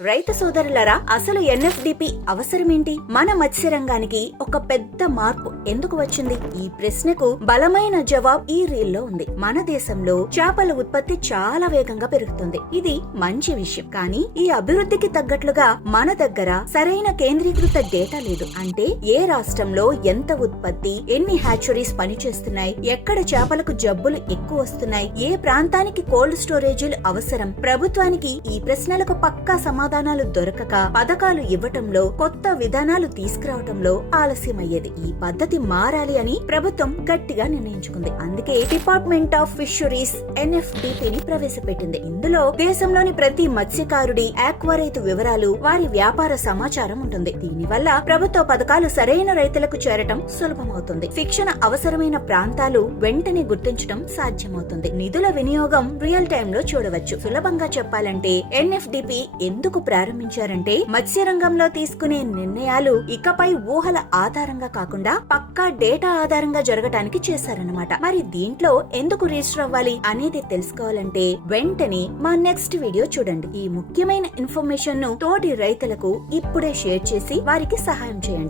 రైతు సోదరులరా, అసలు ఎన్ఎఫ్డిపి అవసరమేంటి? మన మత్స్య రంగానికి ఒక పెద్ద మార్పు ఎందుకు వచ్చింది? ఈ ప్రశ్నకు బలమైన జవాబు ఈ రీల్లో ఉంది. మన దేశంలో చేపల ఉత్పత్తి చాలా వేగంగా పెరుగుతుంది. ఇది మంచి విషయం. కానీ ఈ అభివృద్ధికి తగ్గట్లుగా మన దగ్గర సరైన కేంద్రీకృత డేటా లేదు. అంటే ఏ రాష్ట్రంలో ఎంత ఉత్పత్తి, ఎన్ని హ్యాచరీస్ పనిచేస్తున్నాయి, ఎక్కడ చేపలకు జబ్బులు ఎక్కువ వస్తున్నాయి, ఏ ప్రాంతానికి కోల్డ్ స్టోరేజీలు అవసరం, ప్రభుత్వానికి ఈ ప్రశ్నలకు పక్కా సమాధానాలు దొరకక పథకాలు ఇవ్వటంలో, కొత్త విధానాలు తీసుకురావటంలో ఆలస్యమయ్యేది. ఈ పద్ధతి మారాలి అని ప్రభుత్వం గట్టిగా నిర్ణయించుకుంది. అందుకే డిపార్ట్మెంట్ ఆఫ్ ఫిషరీస్ ఎన్ఎఫ్డిపిని ప్రవేశపెట్టింది. ఇందులో దేశంలోని ప్రతి మత్స్యకారుడి ఆక్వా రైతు వివరాలు, వారి వ్యాపార సమాచారం ఉంటుంది. దీనివల్ల ప్రభుత్వ పథకాలు సరైన రైతులకు చేరటం సులభమవుతుంది. శిక్షణ అవసరమైన ప్రాంతాలు వెంటనే గుర్తించడం సాధ్యమవుతుంది. నిధుల వినియోగం రియల్ టైమ్ లో చూడవచ్చు. సులభంగా చెప్పాలంటే ఎన్ఎఫ్డిపి ఎందుకు ప్రారంభించారంటే, మత్స్య రంగంలో తీసుకునే నిర్ణయాలు ఇకపై ఊహల ఆధారంగా కాకుండా పక్కా డేటా ఆధారంగా జరగటానికి చేశారన్నమాట. మరి దీంట్లో ఎందుకు రిజిస్టర్ అవ్వాలి అనేది తెలుసుకోవాలంటే వెంటనే మా నెక్స్ట్ వీడియో చూడండి. ఈ ముఖ్యమైన ఇన్ఫర్మేషన్ ను తోటి రైతులకు ఇప్పుడే షేర్ చేసి వారికి సహాయం చేయండి.